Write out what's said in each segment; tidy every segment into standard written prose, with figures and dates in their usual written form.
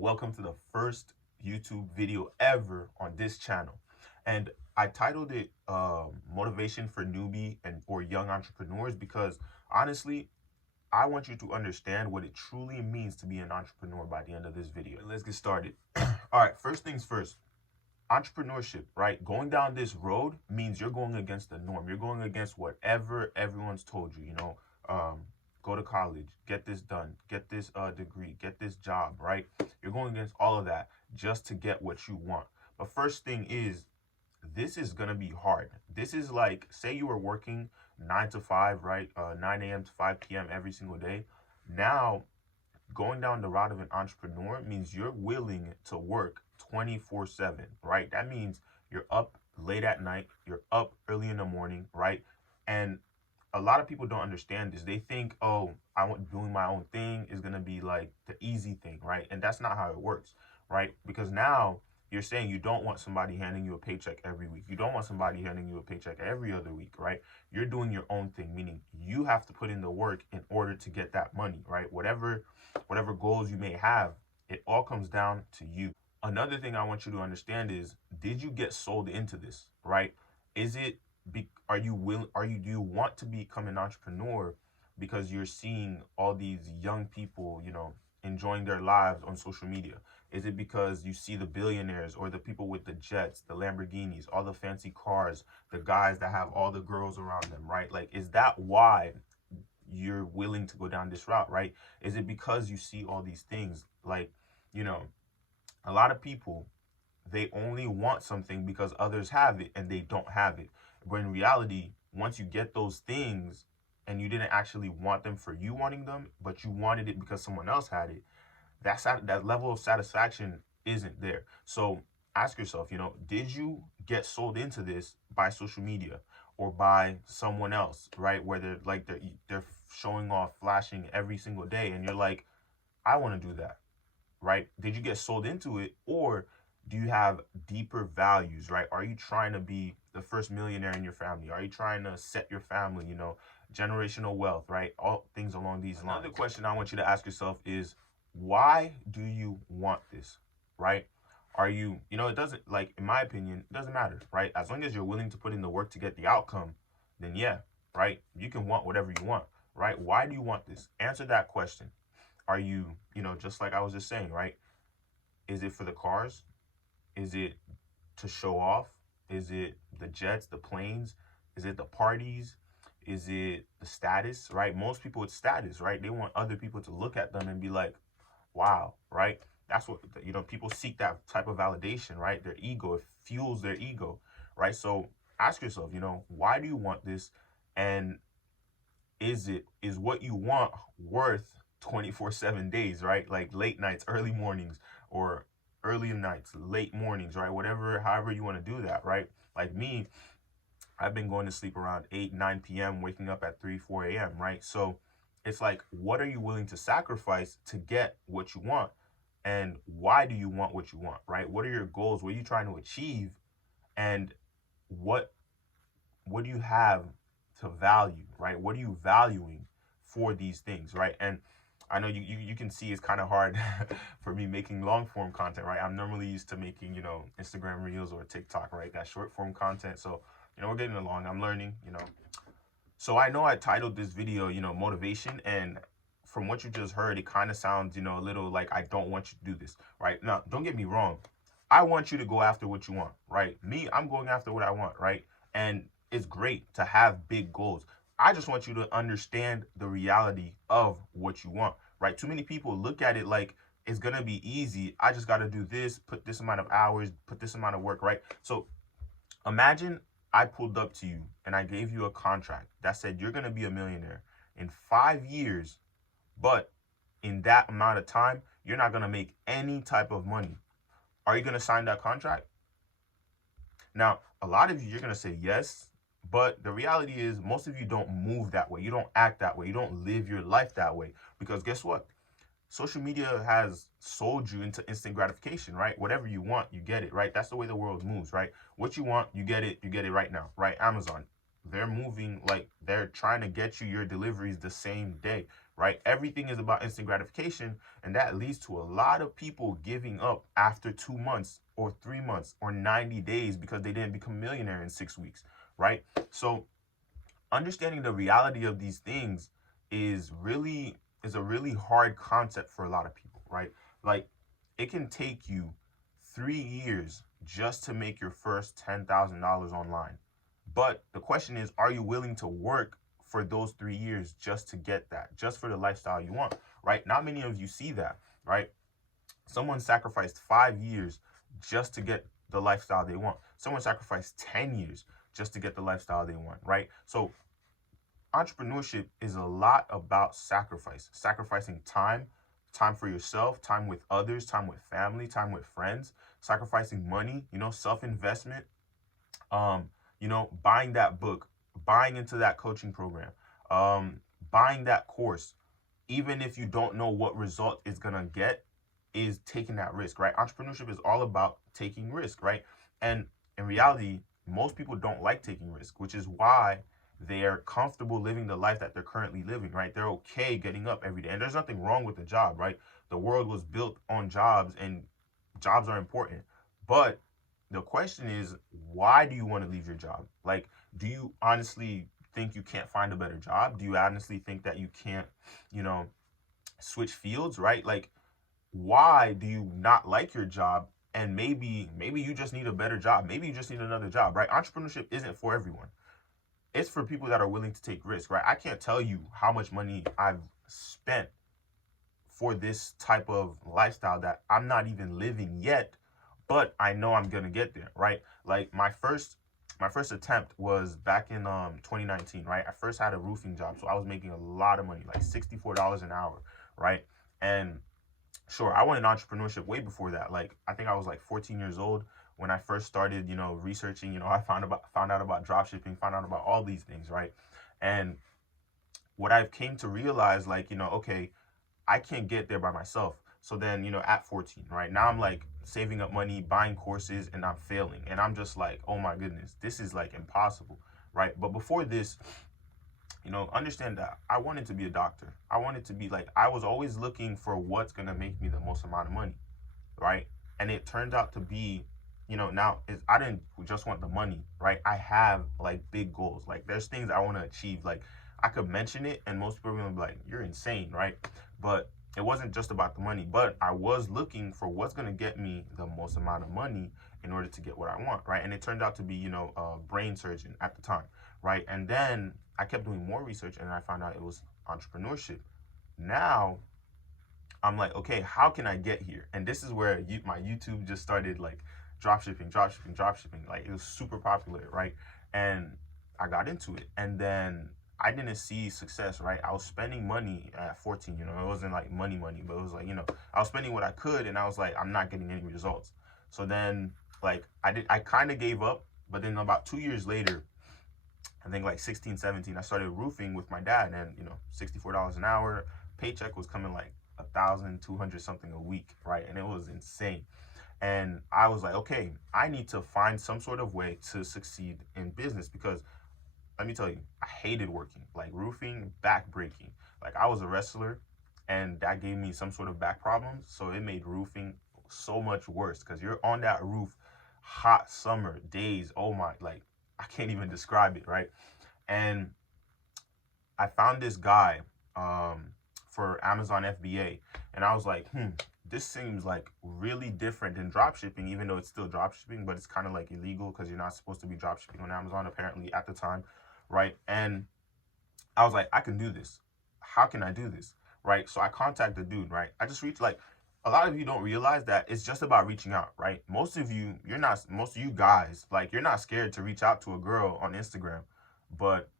Welcome to the first YouTube video ever on this channel. And I titled it Motivation for Newbie and or Young Entrepreneurs because honestly, I want you to understand what it truly means to be an entrepreneur by the end of this video. Let's get started. All right, first things first. Entrepreneurship, right? Going down this road means you're going against the norm. You're going against whatever everyone's told you, go to college, get this done, get this degree, get this job, right? You're going against all of that just to get what you want. But first thing is, this is going to be hard. This is like, say you were working 9 to 5, right? 9 a.m. to 5 p.m. every single day. Now, going down the route of an entrepreneur means you're willing to work 24/7, right? That means you're up late at night, you're up early in the morning, right? And a lot of people don't understand this. They think, oh, I want doing my own thing is going to be like the easy thing, right? And that's not how it works, right? Because now you're saying you don't want somebody handing you a paycheck every week. You don't want somebody handing you a paycheck every other week, right? You're doing your own thing, meaning you have to put in the work in order to get that money, right? Whatever goals you may have, it all comes down to you. Another thing I want you to understand is, did you get sold into this, right? Is it do you want to become an entrepreneur because you're seeing all these young people, enjoying their lives on social media? Is it because you see the billionaires or the people with the jets, the Lamborghinis, all the fancy cars, the guys that have all the girls around them, right? Like, is that why you're willing to go down this route, right? Is it because you see all these things? Like, a lot of people, they only want something because others have it and they don't have it. But in reality, once you get those things and you didn't actually want them for you wanting them, but you wanted it because someone else had it, that level of satisfaction isn't there. So ask yourself, did you get sold into this by social media or by someone else, right? Where they're showing off, flashing every single day, and you're like, I want to do that, right? Did you get sold into it, or do you have deeper values, right? Are you trying to be the first millionaire in your family? Are you trying to set your family, generational wealth, right? All things along these lines. Another question I want you to ask yourself is, why do you want this, right? Are you, it doesn't, like, in my opinion, it doesn't matter, right? As long as you're willing to put in the work to get the outcome, then yeah, right? You can want whatever you want, right? Why do you want this? Answer that question. Are you, just like I was just saying, right? Is it for the cars? Is it to show off? Is it the jets, the planes? Is it the parties? Is it the status, right? Most people, it's status, right? They want other people to look at them and be like, wow, right? That's what, people seek that type of validation, right? Their ego, it fuels their ego, right? So ask yourself, why do you want this? And is what you want worth 24/7 days, right? Like late nights, early mornings, or early nights, late mornings, right? However you want to do that, right? Like me, I've been going to sleep around 8, 9 p.m., waking up at 3, 4 a.m., right? So it's like, what are you willing to sacrifice to get what you want? And why do you want what you want, right? What are your goals? What are you trying to achieve? And what do you have to value, right? What are you valuing for these things, right? And I know you can see it's kind of hard for me making long form content, right? I'm normally used to making, Instagram reels or TikTok, right? That short form content. So, we're getting along. I'm learning, So I know I titled this video, motivation. And from what you just heard, it kind of sounds, a little like I don't want you to do this, right? Now, don't get me wrong. I want you to go after what you want, right? Me, I'm going after what I want, right? And it's great to have big goals. I just want you to understand the reality of what you want, right? Too many people look at it like it's going to be easy. I just got to do this, put this amount of hours, put this amount of work, right? So imagine I pulled up to you and I gave you a contract that said you're going to be a millionaire in 5 years, but in that amount of time, you're not going to make any type of money. Are you going to sign that contract? Now, a lot of you're going to say yes, but the reality is most of you don't move that way. You don't act that way. You don't live your life that way. Because guess what? Social media has sold you into instant gratification, right? Whatever you want, you get it, right? That's the way the world moves, right? What you want, you get it right now, right? Amazon, they're moving, like they're trying to get you your deliveries the same day, right? Everything is about instant gratification, and that leads to a lot of people giving up after 2 months or 3 months or 90 days because they didn't become a millionaire in 6 weeks, right? So understanding the reality of these things is a really hard concept for a lot of people, right? Like it can take you 3 years just to make your first $10,000 online. But the question is, are you willing to work for those 3 years just to get that, just for the lifestyle you want, right? Not many of you see that, right? Someone sacrificed 5 years just to get the lifestyle they want. Someone sacrificed 10 years just to get the lifestyle they want, right? So entrepreneurship is a lot about sacrifice, sacrificing time, time for yourself, time with others, time with family, time with friends, sacrificing money, self-investment, buying that book, buying into that coaching program, um, buying that course, even if you don't know what result it's gonna get, is taking that risk, right? Entrepreneurship is all about taking risk, right? And in reality, most people don't like taking risk, which is why they're comfortable living the life that they're currently living, right? They're okay getting up every day. And there's nothing wrong with the job, right? The world was built on jobs, and jobs are important. But the question is, why do you want to leave your job? Like, do you honestly think you can't find a better job? Do you honestly think that you can't, you know, switch fields, right? Like, why do you not like your job? And maybe you just need a better job. Maybe you just need another job, right? Entrepreneurship isn't for everyone. It's for people that are willing to take risks, right? I can't tell you how much money I've spent for this type of lifestyle that I'm not even living yet, but I know I'm gonna get there, right? Like my first attempt was back in 2019, right? I first had a roofing job, so I was making a lot of money, like $64 an hour, right? And sure, I went in entrepreneurship way before that. Like I think I was like 14 years old when I first started, researching. I found out about drop shipping, found out about all these things, right? And what I've came to realize, like, okay, I can't get there by myself. So then, at 14, right now, I'm like saving up money, buying courses, and I'm failing. And I'm just like, oh my goodness, this is like impossible, right? But before this, understand that I wanted to be a doctor. I wanted to be like, I was always looking for what's going to make me the most amount of money, right? And it turned out to be, now is I didn't just want the money, right? I have like big goals. Like there's things I want to achieve. Like I could mention it and most people are gonna be like, you're insane, right? But it wasn't just about the money, but I was looking for what's gonna get me the most amount of money in order to get what I want, right? And it turned out to be, a brain surgeon at the time, right? And then I kept doing more research and I found out it was entrepreneurship. Now I'm like, okay, how can I get here? And this is where my YouTube just started like drop shipping, drop shipping, drop shipping. Like it was super popular, right? And I got into it. And then I didn't see success, right? I was spending money at 14, it wasn't like money, but it was like, I was spending what I could and I was like, I'm not getting any results. So then like I kind of gave up, but then about 2 years later, I think like 16, 17, I started roofing with my dad and, $64 an hour. Paycheck was coming like 1,200 something a week, right? And it was insane. And I was like, okay, I need to find some sort of way to succeed in business because let me tell you, I hated working. Like roofing, back breaking. Like I was a wrestler and that gave me some sort of back problems. So it made roofing so much worse because you're on that roof, hot summer days. Oh my, like I can't even describe it, right? And I found this guy for Amazon FBA, and I was like, this seems like really different than drop shipping, even though it's still drop shipping, but it's kind of like illegal because you're not supposed to be drop shipping on Amazon apparently at the time, right? And I was like, I can do this. How can I do this? Right? So I contacted the dude, right? I just reached like a lot of you don't realize that it's just about reaching out, right? Most of you guys, like you're not scared to reach out to a girl on Instagram, but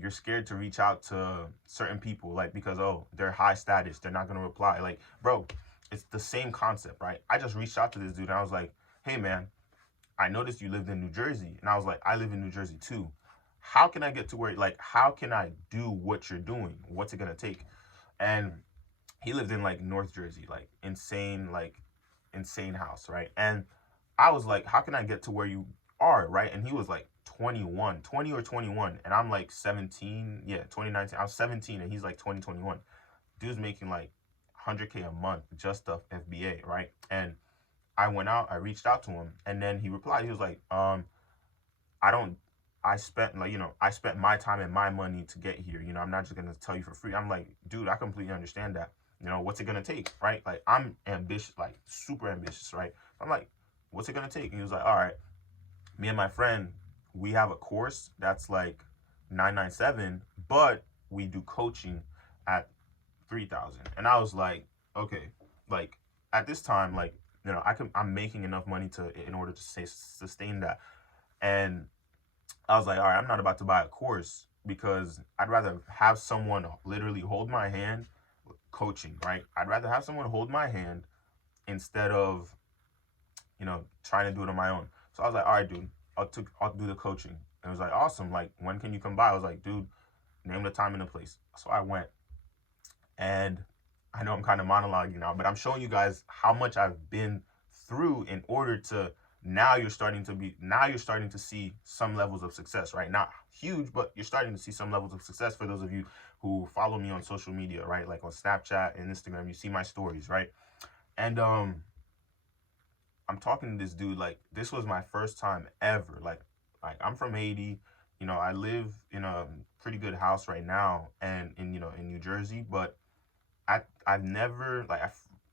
you're scared to reach out to certain people, like because they're high status, they're not gonna reply. Like, bro, it's the same concept, right? I just reached out to this dude and I was like, hey man, I noticed you lived in New Jersey. And I was like, I live in New Jersey too. How can I get to where, like, how can I do what you're doing? What's it gonna take? And he lived in like North Jersey, like insane house, right? And I was like, how can I get to where you hard, right? And he was like 21, 20 or 21, and I'm like 17. Yeah, 2019. I was 17, and he's like 20, 21. Dude's making like 100K a month just off FBA, right? And I went out, I reached out to him, and then he replied. He was like, I don't. I spent like I spent my time and my money to get here. I'm not just gonna tell you for free. I'm like, dude, I completely understand that. What's it gonna take, right? Like I'm ambitious, like super ambitious, right? I'm like, what's it gonna take? And he was like, all right, me and my friend, we have a course that's like 997, but we do coaching at 3,000. And I was like, okay, like at this time, like I'm making enough money to in order to sustain that. And I was like, all right, I'm not about to buy a course because I'd rather have someone literally hold my hand coaching, right? I'd rather have someone hold my hand instead of, trying to do it on my own. So I was like, all right, dude, I'll do the coaching. And it was like, awesome. Like, when can you come by? I was like, dude, name the time and the place. So I went, and I know I'm kind of monologuing now, but I'm showing you guys how much I've been through in order to you're starting to see some levels of success, right? Not huge, but you're starting to see some levels of success for those of you who follow me on social media, right? Like on Snapchat and Instagram, you see my stories, right? And I'm talking to this dude, like this was my first time ever. Like I'm from Haiti, I live in a pretty good house right now and in New Jersey, but I've never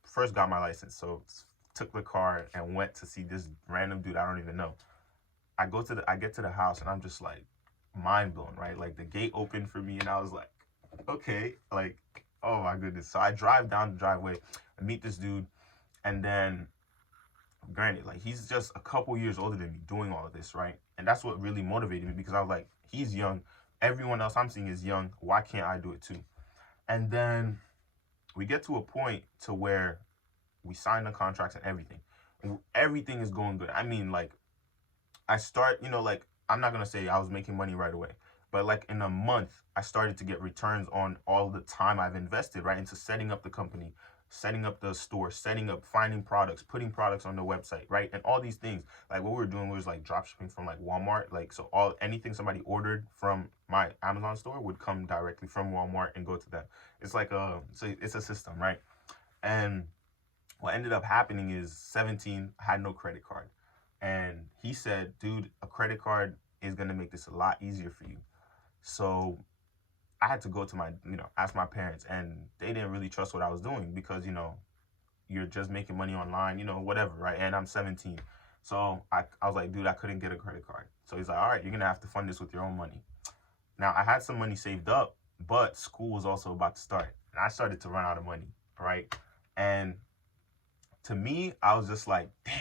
first got my license, so took the car and went to see this random dude I don't even know. I get to the house and I'm just like mind blown, right? Like the gate opened for me and I was like, okay, like oh my goodness. So I drive down the driveway, I meet this dude, and then granted, like he's just a couple years older than me doing all of this, right? And that's what really motivated me because I was like, he's young. Everyone else I'm seeing is young. Why can't I do it too? And then we get to a point to where we sign the contracts and everything. Everything is going good. I mean, like I start, like I'm not gonna say I was making money right away, but like in a month, I started to get returns on all the time I've invested right into setting up the company, setting up the store, setting up, finding products, putting products on the website, right, and all these things. Like what we were doing was like drop shipping from like Walmart, like so anything somebody ordered from my Amazon store would come directly from Walmart and go to them. It's like it's a system, right? And what ended up happening is 17 had no credit card. And he said, dude, a credit card is going to make this a lot easier for you. So I had to go to ask my parents, and they didn't really trust what I was doing because, you're just making money online, whatever, right? And I'm 17. So I was like, dude, I couldn't get a credit card. So he's like, all right, you're going to have to fund this with your own money. Now, I had some money saved up, but school was also about to start. And I started to run out of money, right? And to me, I was just like, damn,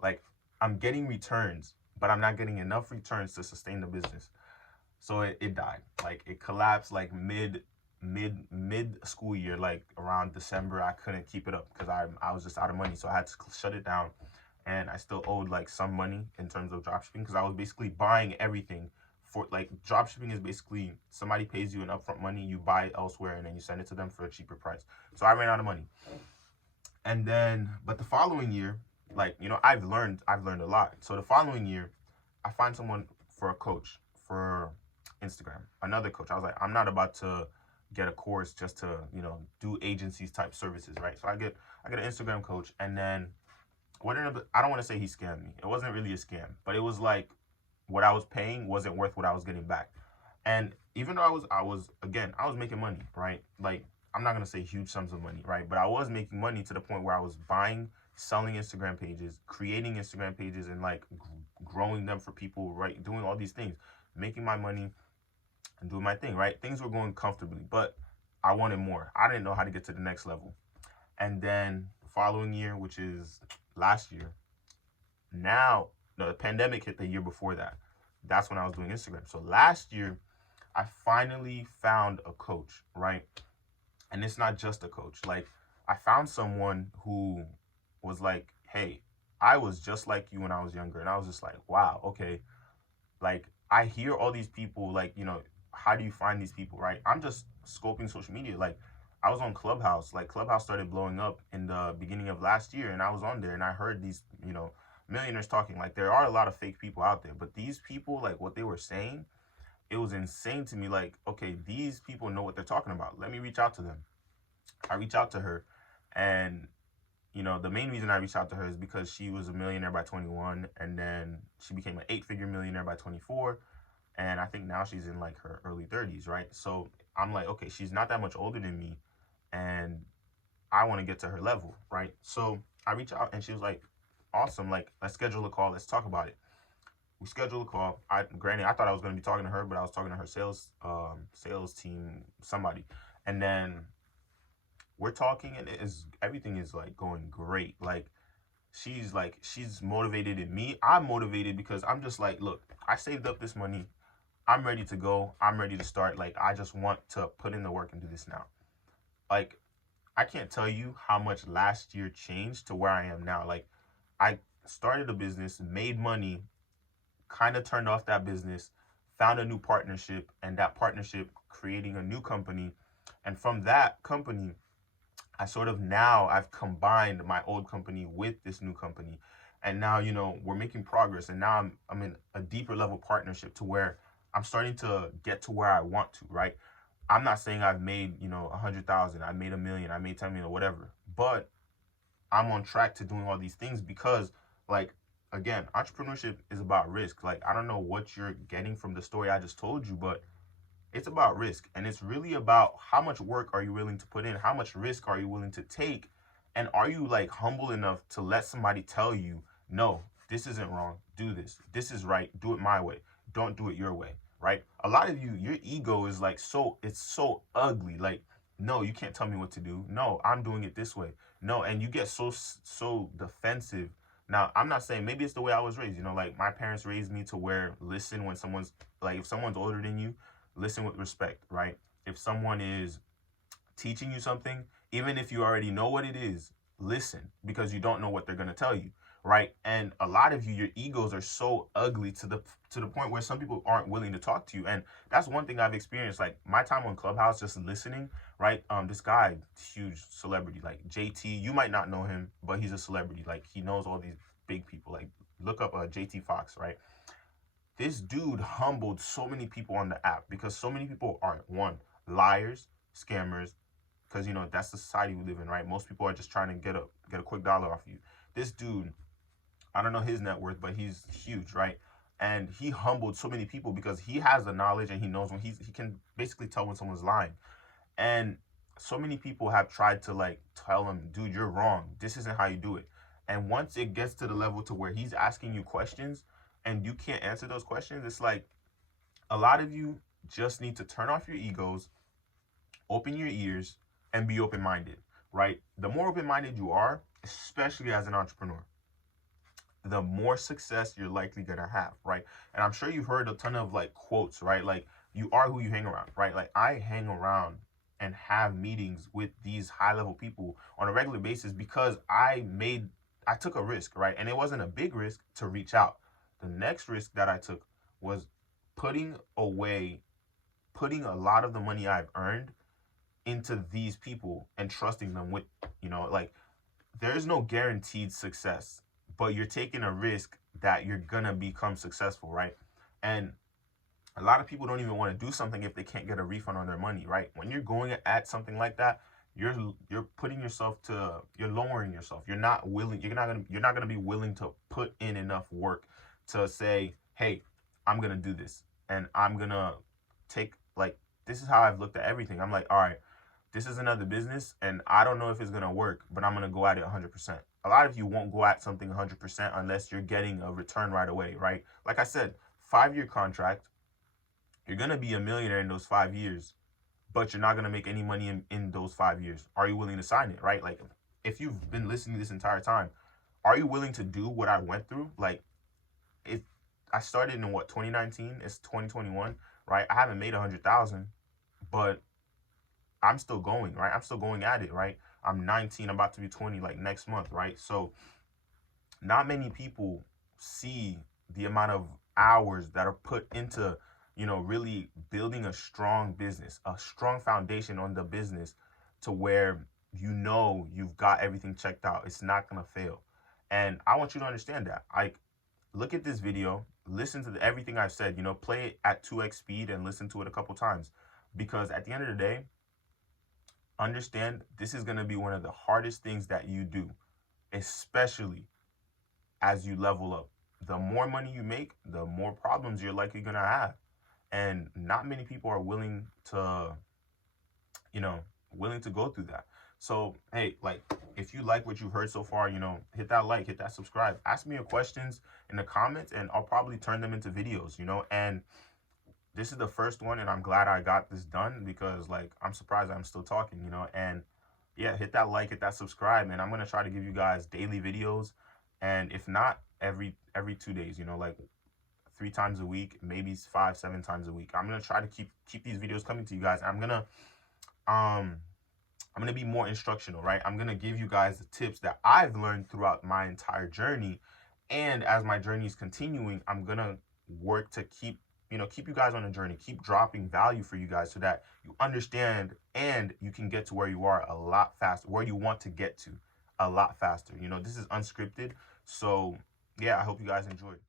like I'm getting returns, but I'm not getting enough returns to sustain the business. So it died. Like it collapsed like mid school year, like around December. I couldn't keep it up because I was just out of money. So I had to shut it down. And I still owed like some money in terms of dropshipping because I was basically buying everything for like dropshipping is basically somebody pays you an upfront money, you buy it elsewhere, and then you send it to them for a cheaper price. So I ran out of money. And then, but the following year, like, I've learned a lot. So the following year, I find someone for a coach for Instagram, another coach. I was like, I'm not about to get a course just to, do agencies type services, right? So I get an Instagram coach, and then I don't want to say he scammed me. It wasn't really a scam, but it was like what I was paying wasn't worth what I was getting back. And even though I was making money, right? Like I'm not gonna say huge sums of money, right? But I was making money to the point where I was buying, selling Instagram pages, creating Instagram pages, and like growing them for people, right? Doing all these things, making my money and doing my thing, right? Things were going comfortably, but I wanted more. I didn't know how to get to the next level. And then the following year, which is last year, now the pandemic hit the year before that. That's when I was doing Instagram. So last year, I finally found a coach, right? And it's not just a coach. Like, I found someone who was like, hey, I was just like you when I was younger. And I was just like, wow, okay. Like, I hear all these people, like, how do you find these people, right? I'm just scoping social media. Like, I was on Clubhouse. Like, Clubhouse started blowing up in the beginning of last year. And I was on there and I heard these, millionaires talking. Like, there are a lot of fake people out there, but these people, like, what they were saying, it was insane to me. Like, okay, these people know what they're talking about. Let me reach out to them. I reach out to her, and the main reason I reached out to her is because she was a millionaire by 21, and then she became an 8-figure millionaire by 24, and I think now she's in like her early 30s, right? So I'm like, okay, she's not that much older than me, and I want to get to her level, right? So I reach out, and she was like, awesome, like, let's schedule a call, let's talk about it. We scheduled a call. Granted, I thought I was going to be talking to her, but I was talking to her sales team, somebody, and then we're talking, and everything is like going great. She's motivated in me. I'm motivated because I'm just like, look, I saved up this money. I'm ready to go. I'm ready to start. Like, I just want to put in the work and do this now. Like, I can't tell you how much last year changed to where I am now. Like, I started a business, made money, kind of turned off that business, found a new partnership, and that partnership creating a new company. And from that company, I've combined my old company with this new company. And now, we're making progress. And now I'm in a deeper level partnership to where I'm starting to get to where I want to, right? I'm not saying I've made, 100,000, I made 1 million, I made 10 million, or whatever. But I'm on track to doing all these things because, like, again, entrepreneurship is about risk. Like, I don't know what you're getting from the story I just told you, but it's about risk, and it's really about how much work are you willing to put in, how much risk are you willing to take, and are you like humble enough to let somebody tell you, no, this isn't wrong, do this is right, do it my way, don't do it your way, right? A lot of you, your ego is like, it's so ugly. Like, no, you can't tell me what to do, no, I'm doing it this way, no. And you get so defensive. Now, I'm not saying, maybe it's the way I was raised, like my parents raised me to where, listen, when someone's like, if someone's older than you, listen with respect, right? If someone is teaching you something, even if you already know what it is, listen, because you don't know what they're going to tell you, right? And a lot of you, your egos are so ugly to the point where some people aren't willing to talk to you. And that's one thing I've experienced, like my time on Clubhouse, just listening, right? This guy, huge celebrity, like JT, you might not know him, but he's a celebrity. Like, he knows all these big people. Like, look up JT Fox, right? This dude humbled so many people on the app because so many people are, one, liars, scammers, because that's the society we live in, right? Most people are just trying to get a quick dollar off you. This dude, I don't know his net worth, but he's huge, right? And he humbled so many people because he has the knowledge, and he knows when he can basically tell when someone's lying. And so many people have tried to like tell him, dude, you're wrong, this isn't how you do it. And once it gets to the level to where he's asking you questions and you can't answer those questions, it's like, a lot of you just need to turn off your egos, open your ears, and be open-minded, right? The more open-minded you are, especially as an entrepreneur, the more success you're likely gonna have, right? And I'm sure you've heard a ton of like quotes, right? Like, you are who you hang around, right? Like, I hang around and have meetings with these high-level people on a regular basis because I took a risk, right? And it wasn't a big risk to reach out. The next risk that I took was putting a lot of the money I've earned into these people and trusting them with, like, there's no guaranteed success, but you're taking a risk that you're gonna become successful, right? And a lot of people don't even want to do something if they can't get a refund on their money, right? When you're going at something like that, you're putting yourself you're lowering yourself. You're not gonna be willing to put in enough work to say, hey, I'm gonna do this, and I'm gonna take, like, this is how I've looked at everything. I'm like, all right, this is another business, and I don't know if it's gonna work, but I'm gonna go at it 100%. A lot of you won't go at something 100% unless you're getting a return right away, right? Like I said, 5-year contract, you're gonna be a millionaire in those 5 years, but you're not gonna make any money in those 5 years. Are you willing to sign it, right? Like, if you've been listening this entire time, are you willing to do what I went through? Like, if I started in 2019, it's 2021, right? I haven't made 100,000, but I'm still going, right? I'm still going at it, right? I'm 19, I'm about to be 20 like next month, right? So not many people see the amount of hours that are put into, really building a strong business, a strong foundation on the business, to where you've got everything checked out. It's not going to fail. And I want you to understand that. Like, look at this video, listen to everything I've said, you know, play it at 2x speed and listen to it a couple times. Because at the end of the day, understand this is going to be one of the hardest things that you do, especially as you level up. The more money you make, the more problems you're likely going to have. And not many people are willing to, you know, willing to go through that. So, hey, like, if you like what you've heard so far, you know, hit that like, hit that subscribe. Ask me your questions in the comments, and I'll probably turn them into videos, you know. And this is the first one, and I'm glad I got this done because, like, I'm surprised I'm still talking, you know. And yeah, hit that like, hit that subscribe, and I'm gonna try to give you guys daily videos, and if not, every 2 days, you know, like 3 times a week, maybe 5, 7 times a week. I'm gonna try to keep these videos coming to you guys. Um I'm gonna be more instructional, right? I'm gonna give you guys the tips that I've learned throughout my entire journey, and as my journey is continuing, I'm gonna work to keep, you know, keep you guys on a journey, keep dropping value for you guys so that you understand and you can get to where you are a lot faster, where you want to get to a lot faster. You know, this is unscripted, so yeah, I hope you guys enjoyed.